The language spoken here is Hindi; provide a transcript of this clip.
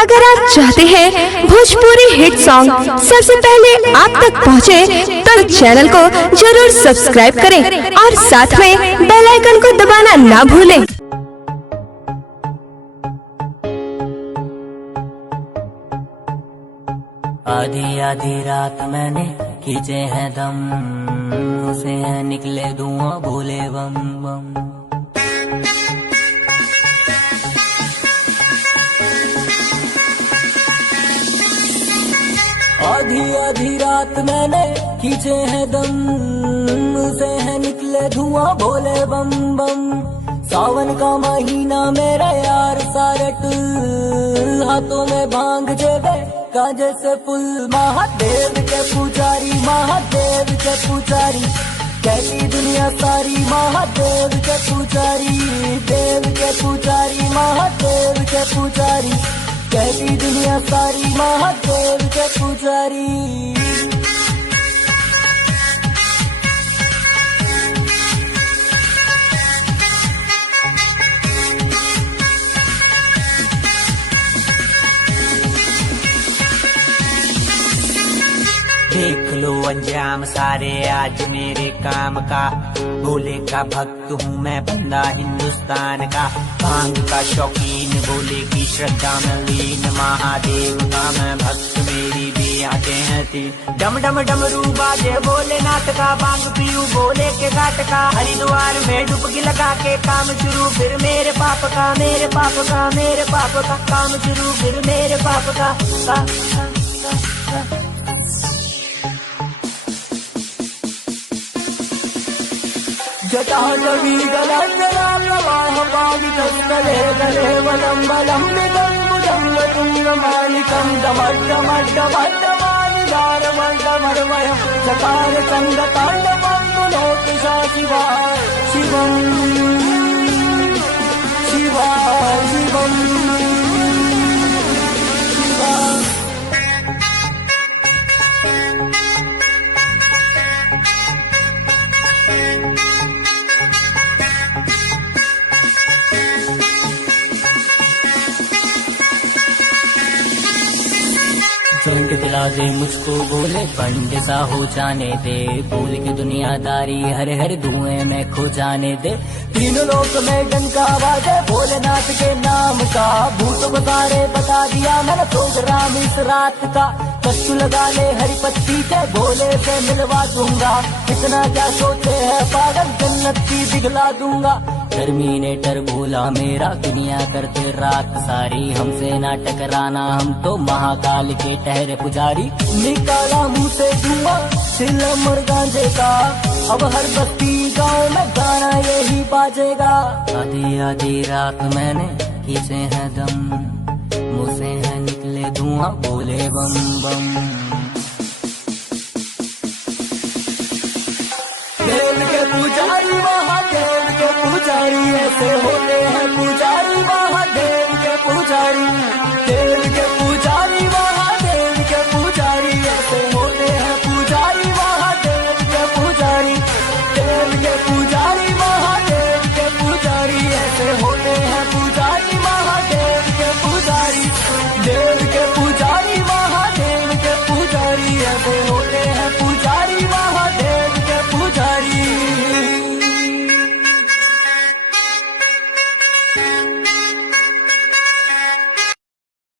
अगर आप चाहते हैं भोजपुरी हिट सॉन्ग सबसे पहले आप तक पहुंचे, तो चैनल को जरूर सब्सक्राइब करें और साथ में बेल आइकन को दबाना ना भूलें। आधी आधी रात मैंने खींचे हैं दम, उसे है निकले धुआं बोले बम बम। आधी आधी रात मैंने खींचे हैं दम, उसे है निकले धुआं बोले बम बम। सावन का महीना मेरा यार सारट, हाथों में भांग जेबे काजे से फुल। महादेव के पुजारी, महादेव के पुजारी, कैसी दुनिया सारी महादेव के पुजारी। देव के पुजारी, महादेव के पुजारी, कैसी दुनिया सारी महादेव के पुजारी। देख लो अंजाम सारे आज मेरे काम का, भोले का भक्त हूँ मैं बंदा हिंदुस्तान का। भांग का शौकीन, भोले की श्रद्धा में लीन, महादेव का मैं भक्त मेरी भी आते हैं तीर। डम डम डमरू बाजे भोलेनाथ का, भांग पीऊ भोले के घाट का। हरिद्वार में डुबकी लगा के काम शुरू फिर मेरे पाप का, मेरे पाप का, मेरे पाप का काम शुरू फिर मेरे पाप का। जटाटवी गलांगलांगवाहवावितस्तले गले वलम्बलम्बितं भुजङ्गतुङ्गमालिकं दमड्डमड्डमड्डमानिदारमड्डमर्वयं चकार चण्डताण्डवं पुनोतिषा शिवा शिवं शिवा शिवं शिवा। रंग दिला दे मुझको बोले, बंद सा हो जाने दे। भूल की दुनियादारी हरे हरे धुएं में खो जाने दे। तीनों लोक में डंका आवाज़ है भोलेनाथ के नाम का। भूत बतारे बता दिया मैंने प्रोग्राम इस रात का। कष्ट लगा ले हरी पत्ती के, भोले से मिलवा दूंगा। इतना क्या सोचे है पागल, जन्नत की दिखला दूंगा। टर्मिनेटर भोला मेरा, दुनिया करते रात सारी। हमसे ना टकराना, हम तो महाकाल के ठहरे पुजारी। निकाला मुंह से धुआं सिलम और गांजे का, अब हर बस्ती गाँव में गाना यही बाजेगा। आधी आधी रात मैंने खींचे हैं दम, मुँह से है निकले धुआं बोले बम बम। देव के पुजारी, महादेव के पुजारी, ऐसे होते हैं पुजारी।